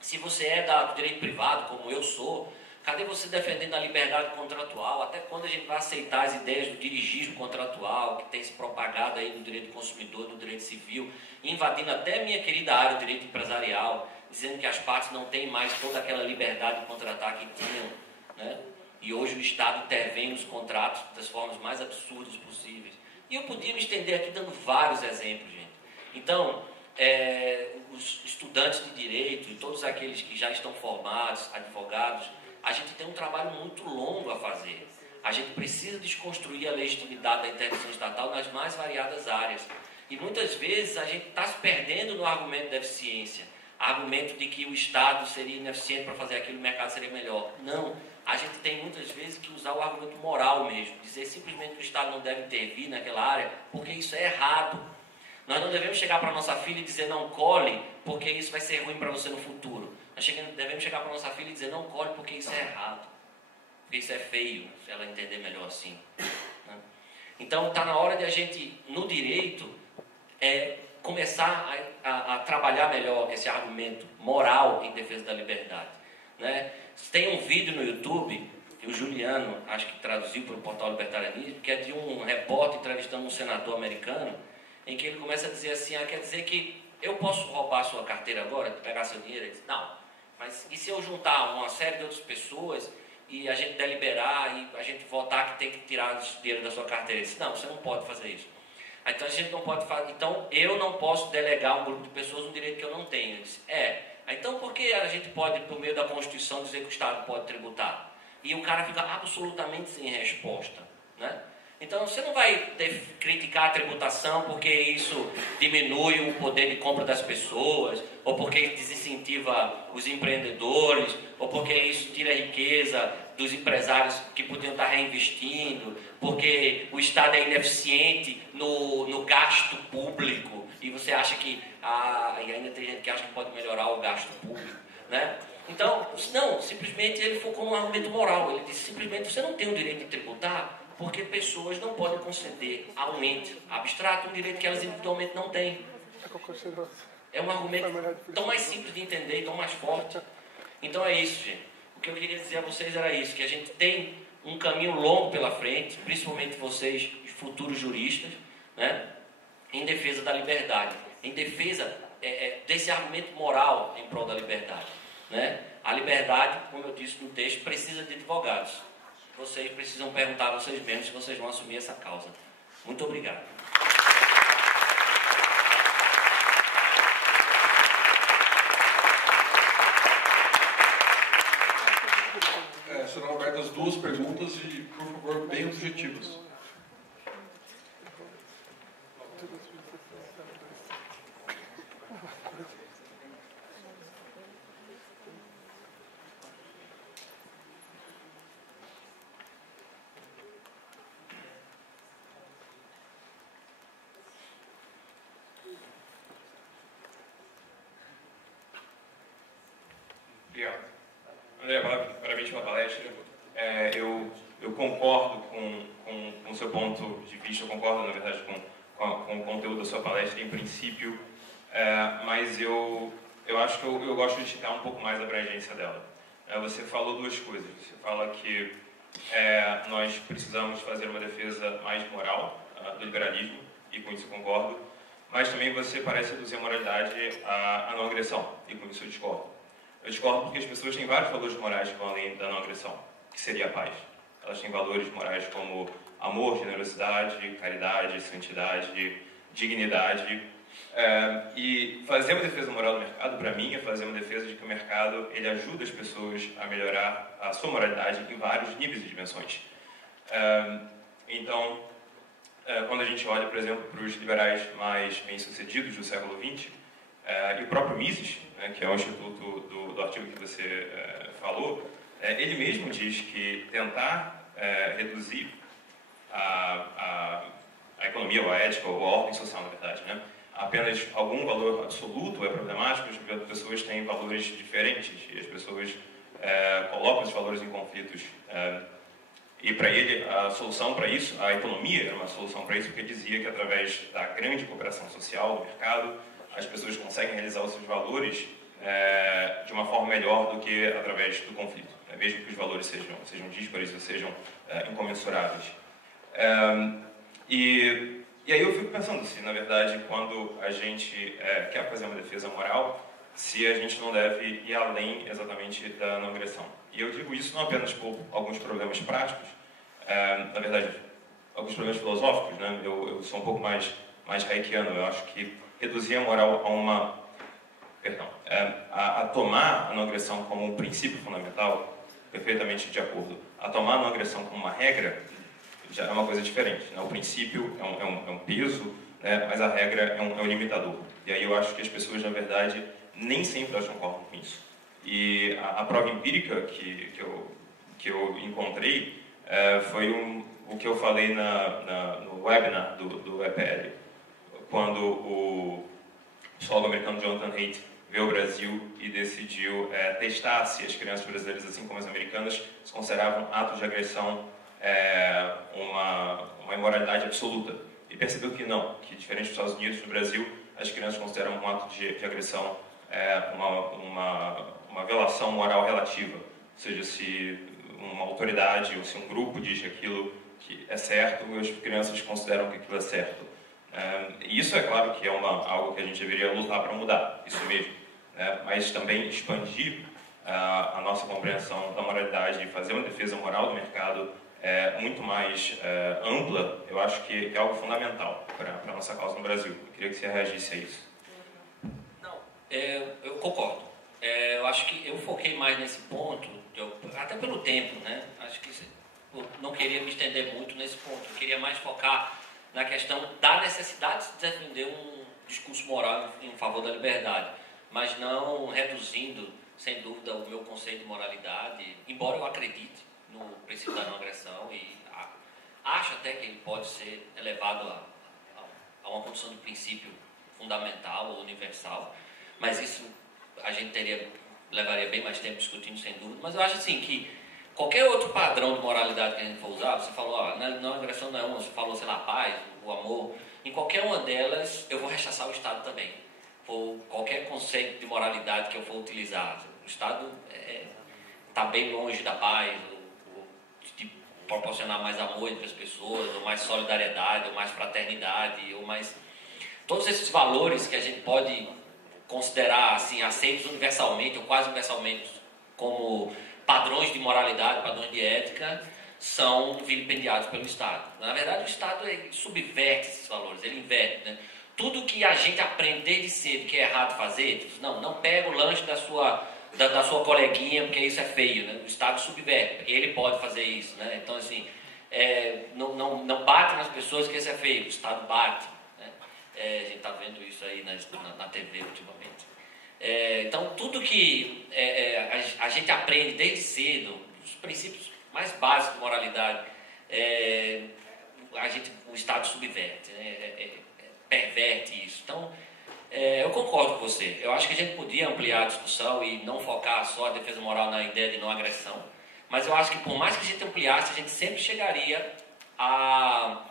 Se você é do direito privado, como eu sou, cadê você defendendo a liberdade contratual? Até quando a gente vai aceitar as ideias do dirigismo contratual, que tem se propagado aí no direito do consumidor, no direito civil, invadindo até a minha querida área, o direito empresarial, dizendo que as partes não têm mais toda aquela liberdade de contratar que tinham, né? E hoje o Estado intervém nos contratos das formas mais absurdas possíveis. E eu podia me estender aqui dando vários exemplos, gente. Então, os estudantes de direito e todos aqueles que já estão formados, advogados, a gente tem um trabalho muito longo a fazer. A gente precisa desconstruir a legitimidade da intervenção estatal nas mais variadas áreas. E muitas vezes a gente está se perdendo no argumento da eficiência. Argumento de que o Estado seria ineficiente para fazer aquilo, o mercado seria melhor. Não, a gente tem muitas vezes que usar o argumento moral mesmo. Dizer simplesmente que o Estado não deve intervir naquela área, porque isso é errado. Nós não devemos chegar para a nossa filha e dizer não cole, porque isso vai ser ruim para você no futuro. Nós Nós devemos chegar para a nossa filha e dizer, não colhe porque isso é errado, porque isso é feio, se ela entender melhor assim. Né? Então está na hora de a gente, no direito, começar a trabalhar melhor esse argumento moral em defesa da liberdade. Né? Tem um vídeo no YouTube, que o Juliano, acho que traduziu para o portal Libertarianismo, que é de um repórter entrevistando um senador americano, em que ele começa a dizer assim, quer dizer que eu posso roubar sua carteira agora, pegar seu dinheiro? Ele diz, não, mas e se eu juntar uma série de outras pessoas e a gente deliberar e a gente votar que tem que tirar o dinheiro da sua carteira? Ele diz, não, você não pode fazer isso. Então a gente não pode fazer, então eu não posso delegar a um grupo de pessoas um direito que eu não tenho. Ele disse, então por que a gente pode, por meio da Constituição, dizer que o Estado pode tributar? E o cara fica absolutamente sem resposta, né? Então você não vai criticar a tributação porque isso diminui o poder de compra das pessoas, ou porque desincentiva os empreendedores, ou porque isso tira a riqueza dos empresários que podiam estar reinvestindo, porque o Estado é ineficiente no gasto público, e você acha que, e ainda tem gente que acha que pode melhorar o gasto público, né? Então, não, simplesmente ele focou num argumento moral. Ele disse, simplesmente, você não tem o direito de tributar porque pessoas não podem conceder aumento abstrato, um direito que elas individualmente não têm. É um argumento tão mais simples de entender e tão mais forte. Então é isso, gente. O que eu queria dizer a vocês era isso, que a gente tem um caminho longo pela frente, principalmente vocês, futuros juristas, né, em defesa da liberdade, em defesa desse argumento moral em prol da liberdade. Né? A liberdade, como eu disse no texto, precisa de advogados. Vocês precisam perguntar a vocês mesmos se vocês vão assumir essa causa. Muito obrigado. Serão abertas 2 perguntas e, por favor, bem objetivas. Obrigado. André, parabéns pela palestra. Eu concordo com o seu ponto de vista, eu concordo, na verdade, com o conteúdo da sua palestra, em princípio, mas eu acho que eu gosto de esticar um pouco mais a abrangência dela. Você falou 2 coisas. Você fala que nós precisamos fazer uma defesa mais moral do liberalismo, e com isso eu concordo, mas também você parece reduzir a moralidade à não agressão, e com isso eu discordo. Eu discordo porque as pessoas têm vários valores morais que vão além da não agressão, que seria a paz. Elas têm valores morais como amor, generosidade, caridade, santidade, dignidade. E fazer uma defesa moral do mercado, para mim, é fazer uma defesa de que o mercado ele ajuda as pessoas a melhorar a sua moralidade em vários níveis e dimensões. Então, quando a gente olha, por exemplo, para os liberais mais bem-sucedidos do século XX, e o próprio Mises, né, que é o instituto do artigo que você falou, ele mesmo diz que tentar reduzir a economia, ou a ética, ou a ordem social, na verdade, né, apenas algum valor absoluto é problemático, as pessoas têm valores diferentes e as pessoas colocam esses valores em conflitos. E para ele, a solução para isso, a economia era uma solução para isso, porque dizia que através da grande cooperação social do mercado, as pessoas conseguem realizar os seus valores de uma forma melhor do que através do conflito, né? Mesmo que os valores sejam díspares ou sejam incomensuráveis. E aí eu fico pensando se, na verdade, quando a gente quer fazer uma defesa moral, se a gente não deve ir além exatamente da não agressão. E eu digo isso não apenas por alguns problemas práticos, na verdade, alguns problemas filosóficos, né? Eu sou um pouco mais haeckiano, eu acho que reduzir a moral a uma... Perdão. A tomar a não agressão como um princípio fundamental, perfeitamente de acordo. A tomar a não agressão como uma regra, já é uma coisa diferente, né? O princípio é um peso, né? Mas a regra é um limitador. E aí eu acho que as pessoas, na verdade, nem sempre elas concordam com isso. E a prova empírica que eu encontrei foi o que eu falei no webinar do EPL, quando o psicólogo americano Jonathan Haidt ver o Brasil e decidiu testar se as crianças brasileiras, assim como as americanas, se consideravam atos de agressão uma imoralidade absoluta. E percebeu que não, que diferente dos Estados Unidos, no Brasil, as crianças consideram um ato de agressão uma violação moral relativa. Ou seja, se uma autoridade ou se um grupo diz que aquilo que é certo, as crianças consideram que aquilo é certo. E isso é claro que é algo que a gente deveria lutar para mudar, isso mesmo. Mas também expandir a nossa compreensão da moralidade e fazer uma defesa moral do mercado muito mais ampla, eu acho que é algo fundamental para a nossa causa no Brasil. Eu queria que você reagisse a isso. Não, eu concordo. Eu acho que eu foquei mais nesse ponto, até pelo tempo, né? Acho que eu não queria me estender muito nesse ponto. Eu queria mais focar na questão da necessidade de defender um discurso moral em favor da liberdade, mas não reduzindo, sem dúvida, o meu conceito de moralidade, embora eu acredite no princípio da não agressão e acho até que ele pode ser elevado a uma condição de princípio fundamental ou universal, mas isso a gente levaria bem mais tempo discutindo, sem dúvida. Mas eu acho assim que qualquer outro padrão de moralidade que a gente for usar, você falou, não agressão não é uma, você falou, sei lá, a paz, o amor, em qualquer uma delas eu vou rechaçar o Estado também. Por qualquer conceito de moralidade que eu for utilizar, o Estado está bem longe da paz, de proporcionar mais amor entre as pessoas, ou mais solidariedade, ou mais fraternidade, ou mais... Todos esses valores que a gente pode considerar assim, aceitos universalmente, ou quase universalmente, como padrões de moralidade, padrões de ética, são vilipendiados pelo Estado. Na verdade, o Estado subverte esses valores, ele inverte, né? Tudo que a gente aprende desde cedo que é errado fazer, tipo, não pega o lanche da sua coleguinha, porque isso é feio, né? O Estado subverte, porque ele pode fazer isso, né? Então, assim, não bate nas pessoas que isso é feio, o Estado bate, né? A gente está vendo isso aí na TV ultimamente. Então, tudo que a gente aprende desde cedo, os princípios mais básicos de moralidade, o Estado subverte, né? Perverte isso. Então, eu concordo com você. Eu acho que a gente podia ampliar a discussão e não focar só a defesa moral na ideia de não agressão, mas eu acho que por mais que a gente ampliasse, a gente sempre chegaria à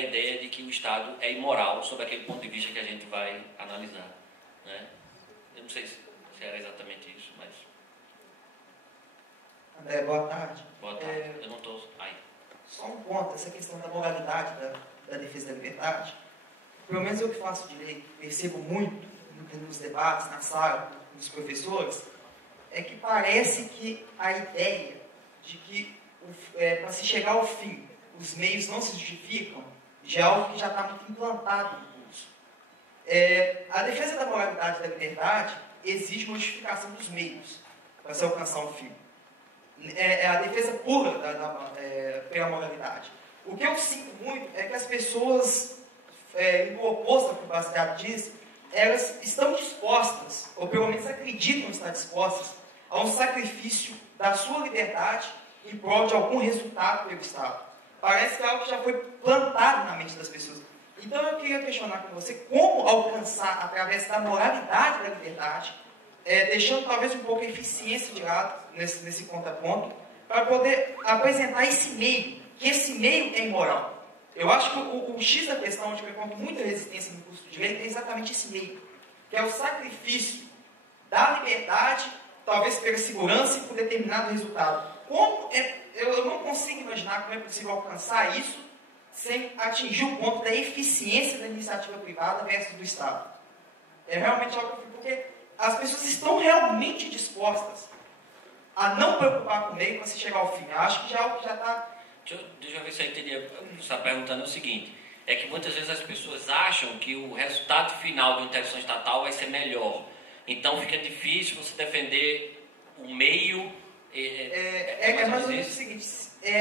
ideia de que o Estado é imoral sob aquele ponto de vista que a gente vai analisar, né? Eu não sei se era exatamente isso, mas... André, boa tarde. Boa tarde. Eu não estou... Só um ponto, essa questão da moralidade, da defesa da liberdade. Pelo menos eu que faço direito, percebo muito nos debates, na sala, dos professores, é que parece que a ideia de que para se chegar ao fim, os meios não se justificam, já é algo que já está muito implantado no curso. A defesa da moralidade e da liberdade exige uma justificação dos meios para se alcançar um fim. É a defesa pura pela moralidade. O que eu sinto muito é que as pessoas, no oposto ao que o Bastiat disse, elas estão dispostas, ou pelo menos acreditam estar dispostas, a um sacrifício da sua liberdade em prol de algum resultado pelo Estado. Parece que é algo que já foi plantado na mente das pessoas. Então eu queria questionar com você como alcançar, através da moralidade da liberdade, deixando talvez um pouco a eficiência de lado nesse contraponto, para poder apresentar esse meio, que esse meio é imoral. Eu acho que o X da questão, onde eu encontro muita resistência no curso de direito, é exatamente esse meio, que é o sacrifício da liberdade, talvez pela segurança e por determinado resultado. Eu não consigo imaginar como é possível alcançar isso sem atingir o ponto da eficiência da iniciativa privada versus do Estado. É realmente algo que... Porque as pessoas estão realmente dispostas a não preocupar com o meio para se chegar ao fim. Eu acho que já é algo que já está... Deixa eu ver se eu entendi. Você está perguntando o seguinte, é que muitas vezes as pessoas acham que o resultado final de uma intervenção estatal vai ser melhor. Então fica difícil você defender o meio... mais ou menos o seguinte,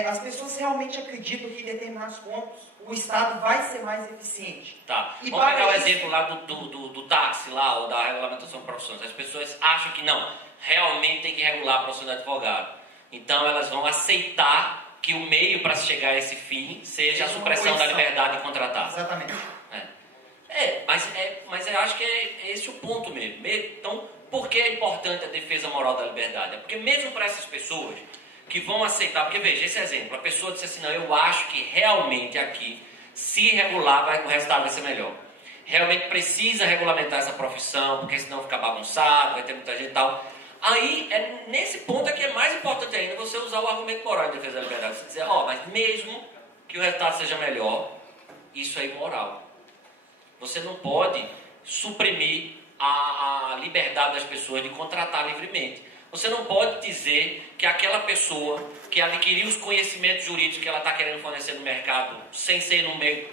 as pessoas realmente acreditam que em determinados pontos o Estado vai ser mais eficiente. Tá. Vamos pegar o exemplo lá do táxi, lá, ou da regulamentação de profissões. As pessoas acham que não, realmente tem que regular a profissão de advogado. Então elas vão aceitar que o meio para chegar a esse fim seja a supressão da liberdade de contratar. Exatamente. Mas eu acho que é esse o ponto mesmo. Então, por que é importante a defesa moral da liberdade? É porque mesmo para essas pessoas que vão aceitar, porque veja, esse exemplo, a pessoa disse assim, não, eu acho que realmente aqui, se regular, o resultado vai ser melhor. Realmente precisa regulamentar essa profissão, porque senão fica bagunçado, vai ter muita gente e tal. Aí, nesse ponto é que é mais importante ainda você usar o argumento moral em defesa da liberdade. Você dizer, mas mesmo que o resultado seja melhor, isso é imoral. Você não pode suprimir a liberdade das pessoas de contratar livremente. Você não pode dizer que aquela pessoa que adquiriu os conhecimentos jurídicos que ela está querendo fornecer no mercado, sem ser no meio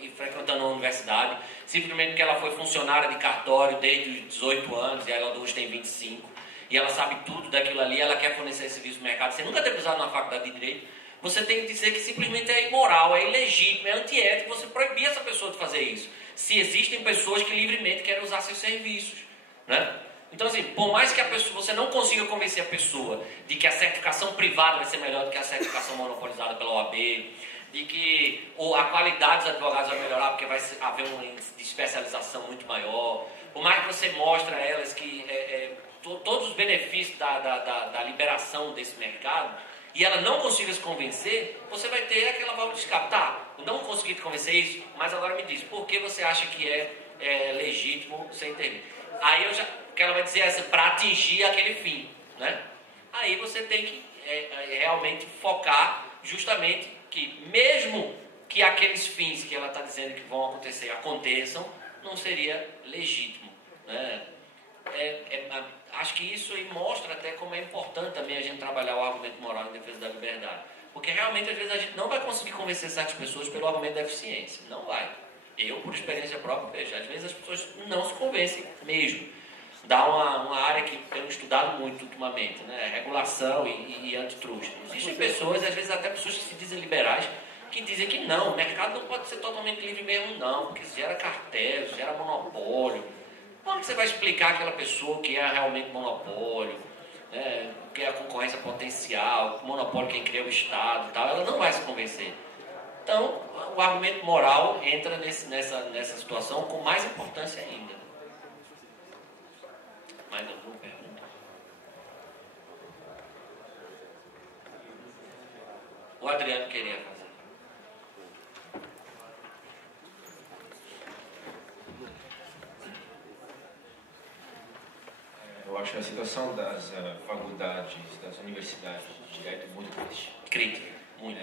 e frequentando uma universidade, simplesmente porque ela foi funcionária de cartório desde os 18 anos e ela hoje tem 25, e ela sabe tudo daquilo ali, ela quer fornecer esse serviço no mercado, sem nunca ter pisado na faculdade de Direito, você tem que dizer que simplesmente é imoral, é ilegítimo, é antiético você proibir essa pessoa de fazer isso. Se existem pessoas que livremente querem usar seus serviços, né? Então, assim, por mais que você não consiga convencer a pessoa de que a certificação privada vai ser melhor do que a certificação monopolizada pela OAB, de que a qualidade dos advogados vai melhorar porque vai haver um índice de especialização muito maior, por mais que você mostre a elas que todos os benefícios da liberação desse mercado, e ela não consiga se convencer, você vai ter aquela válvula de escape. Tá, eu não consegui te convencer isso, mas agora me diz, por que você acha que é legítimo você intervir? Aí o que ela vai dizer é para atingir aquele fim, né? Aí você tem que realmente focar justamente que mesmo que aqueles fins que ela está dizendo que vão aconteçam, não seria legítimo, né? Acho que isso aí mostra até como é importante também a gente trabalhar o argumento moral em defesa da liberdade. Porque realmente, às vezes, a gente não vai conseguir convencer certas pessoas pelo argumento da eficiência. Não vai. Eu, por experiência própria, vejo. Às vezes as pessoas não se convencem mesmo. Dá uma área que tenho estudado muito ultimamente, né? Regulação e antitrust. Existem pessoas, às vezes até pessoas que se dizem liberais, que dizem que não, o mercado não pode ser totalmente livre mesmo não, porque isso gera cartel, isso gera monopólio. Como você vai explicar àquela pessoa que é realmente monopólio, né, que é a concorrência potencial, o monopólio quem cria o Estado e tal, ela não vai se convencer. Então, o argumento moral entra nessa situação com mais importância ainda. Mais alguma pergunta? O Adriano queria fazer. Eu acho a situação das faculdades, das universidades de direito muito triste. Crítica, muito.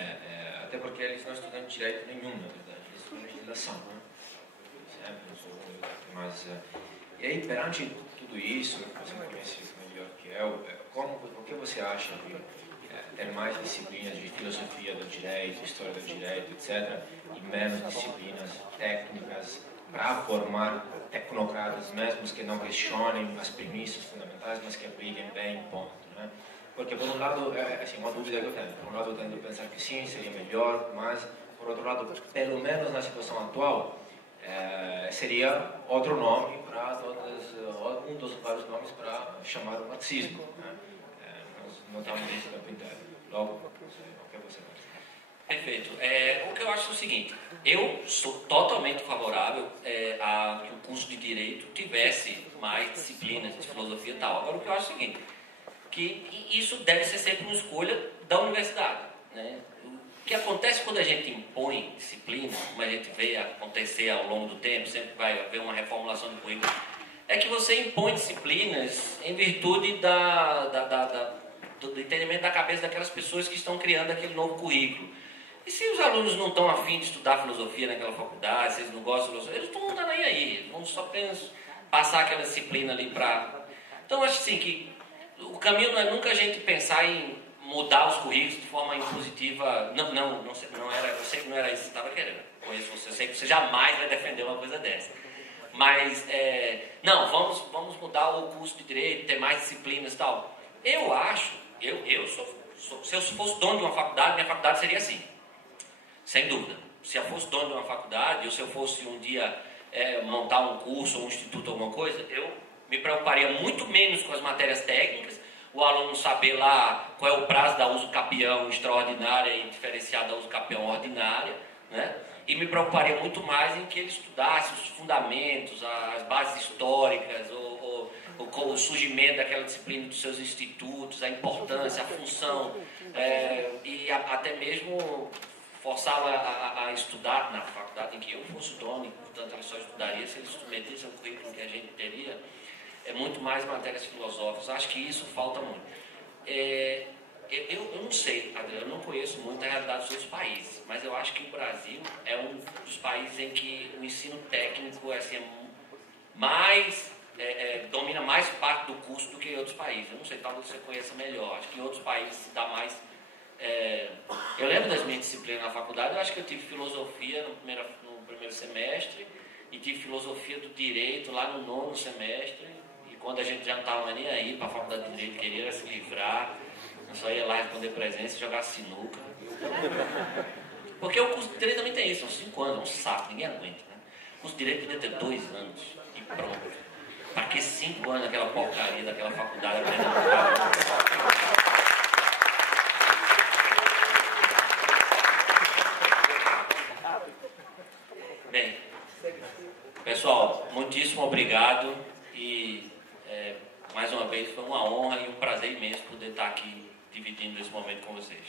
Até porque eles não estudam direito nenhum, na verdade. Eles estudam legislação, né? Mas, e aí, perante tudo isso, você conhece melhor que eu, o que você acha de ter mais disciplinas de filosofia do direito, história do direito, etc., e menos disciplinas técnicas para formar tecnocratas, mesmo que não questionem as premissas fundamentais, mas que apliquem bem, ponto, né? Porque, por um lado, assim, uma dúvida que eu tenho. Por um lado, eu tento pensar que sim, seria melhor, mas, por outro lado, pelo menos na situação atual, seria outro nome para um dos vários nomes para chamar o marxismo, né? Nós notamos isso da inteira. Logo, o que você acha? Perfeito. O que eu acho é o seguinte, eu sou totalmente favorável a que o curso de Direito tivesse mais disciplinas de filosofia e tal. Agora, o que eu acho é o seguinte, que isso deve ser sempre uma escolha da universidade, né? O que acontece quando a gente impõe disciplina, como a gente vê acontecer ao longo do tempo, sempre vai haver uma reformulação do currículo, é que você impõe disciplinas em virtude do entendimento da cabeça daquelas pessoas que estão criando aquele novo currículo. E se os alunos não estão afim de estudar filosofia naquela faculdade, se eles não gostam de filosofia, eles não estão nem aí, eles vão só apenas passar aquela disciplina ali para... Então, acho assim que o caminho não é nunca a gente pensar em mudar os currículos de forma impositiva. Não era, eu sei que não era isso que você estava querendo. Conheço você, eu sei que você jamais vai defender uma coisa dessa. Mas, não, vamos mudar o curso de Direito, ter mais disciplinas e tal. Eu acho, se eu fosse dono de uma faculdade, minha faculdade seria assim. Sem dúvida. Se eu fosse dono de uma faculdade, ou se eu fosse um dia montar um curso, um instituto, alguma coisa, eu me preocuparia muito menos com as matérias técnicas, o aluno saber lá qual é o prazo da uso capião extraordinária e diferenciado da uso capião ordinária, né? e me preocuparia muito mais em que ele estudasse os fundamentos, as bases históricas, o surgimento daquela disciplina dos seus institutos, a importância, a função, e até mesmo forçá-lo a estudar na faculdade em que eu fosse dono, e portanto ele só estudaria se ele submetesse ao currículo que a gente teria, muito mais matérias filosóficas. Acho que isso falta muito. Eu não sei, Adriano, eu não conheço muito a realidade dos outros países, mas eu acho que o Brasil é um dos países em que o ensino técnico assim, domina mais parte do curso do que em outros países. Eu não sei, talvez você conheça melhor. Acho que em outros países se dá mais... eu lembro das minhas disciplinas na faculdade, eu acho que eu tive filosofia no primeiro semestre e tive filosofia do direito lá no 9º semestre, e quando a gente já não estava nem aí para a faculdade de direito, queria se livrar, eu só ia lá responder presença e jogar sinuca. Porque o curso de direito também tem isso, são 5 anos, é um saco, ninguém aguenta, né? O curso de direito devia ter 2 anos e pronto. Para que 5 anos daquela porcaria, daquela faculdade aprendendo? Bem, pessoal, muitíssimo obrigado e mais uma vez foi uma honra e um prazer imenso poder estar aqui dividindo esse momento com vocês.